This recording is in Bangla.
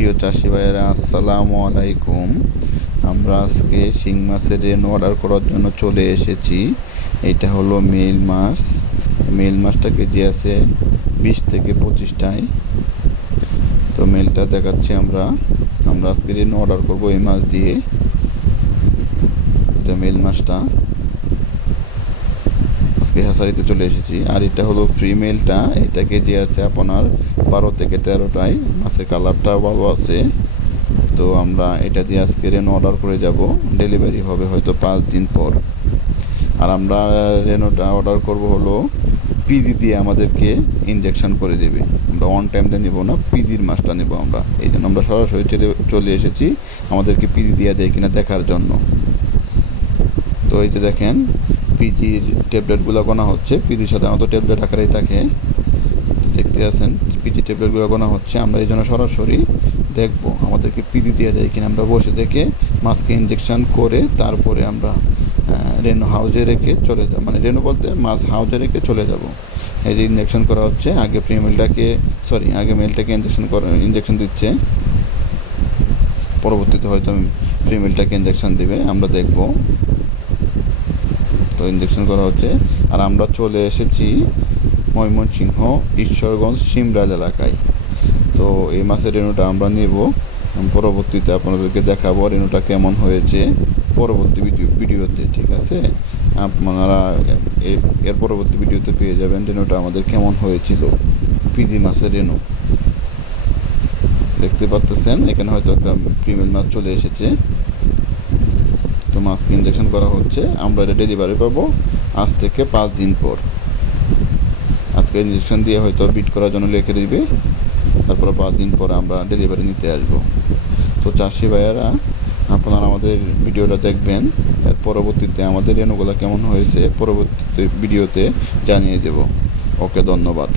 প্রিয় চাষি ভাইয়েরা, আসসালামু আলাইকুম। আমরা আজকে শিং মাছের রেনু অর্ডার করার জন্য চলে এসেছি। এটা হলো মেল মাছ। মেল মাছটা কেজি আছে 20 থেকে 25টায়। তো মেলটা দেখাচ্ছি আমরা আজকে রেনু অর্ডার করবো এই মাছ দিয়ে। এটা মেল মাছটা আজকে হ্যাচারিতে চলে এসেছি। আর এটা হলো ফ্রি মেলটা, এটা কেজি আছে আপনার 12 থেকে 13টায়। মাছের কালারটাও ভালো আছে। তো আমরা এটা দিয়ে আজকে রেনো অর্ডার করে যাব। ডেলিভারি হবে হয়তো 5 দিন পর। আর আমরা রেনোটা অর্ডার করব হলো পিজি দিয়ে, আমাদেরকে ইনজেকশন করে দেবে। আমরা অন টাইম দিয়ে নেব না, পিজির মাছটা নেব আমরা। এই জন্য আমরা সরাসরি চলে এসেছি আমাদেরকে পিজি দিয়ে দেয় কিনা দেখার জন্য। তো এই যে দেখেন, পিজির ট্যাবলেটগুলো গোনা হচ্ছে। পিজি সাধারণত ট্যাবলেট আকারেই থাকে, দেখতে আছেন। পিজি ট্যাবলেটগুলো গোনা হচ্ছে। আমরা এই জন্য সরাসরি দেখবো আমাদেরকে পিজি দিয়ে দেয় কিনা। আমরা বসে থেকে মাছকে ইনজেকশন করে তারপরে আমরা রেনু হাউজে রেখে চলে যাব, মানে রেনু বলতে মাছ হাউজে রেখে চলে যাব। এই যে ইনজেকশন করা হচ্ছে, আগে আগে মেলটাকে ইনজেকশন দিচ্ছে, পরবর্তীতে হয়তো মেলটাকে ইনজেকশন দিবে, আমরা দেখব। তো ইনজেকশন করা হচ্ছে। আর আমরা চলে এসেছি ময়মনসিংহ ঈশ্বরগঞ্জ সিমরাজ এলাকায়। তো এই মাছের রেনুটা আমরা নেব, পরবর্তীতে আপনাদেরকে দেখাবো রেনুটা কেমন হয়েছে পরবর্তী ভিডিওতে, ঠিক আছে? আপনারা এর পরবর্তী ভিডিওতে পেয়ে যাবেন রেনুটা আমাদের কেমন হয়েছিল। পিজি মাছের রেনু দেখতে পাচ্ছেন, এখানে হয়তো একটা ফিমেল মাছ চলে এসেছে। তো মাছকে ইনজেকশন করা হচ্ছে। আমরা এটা ডেলিভারি পাবো আজ থেকে 5 দিন পর। আজকে ইনজেকশন দিয়ে হয়তো বিট করার জন্য লিখে দিবে, তারপর 5 দিন পর আমরা ডেলিভারি নিতে আসবো। তো চাষি ভাইয়েরা, আপনারা আমাদের ভিডিওটা দেখবেন। এর পরবর্তীতে আমাদের রেনুগুলো কেমন হয়েছে পরবর্তীতে ভিডিওতে জানিয়ে দেব। ওকে, ধন্যবাদ।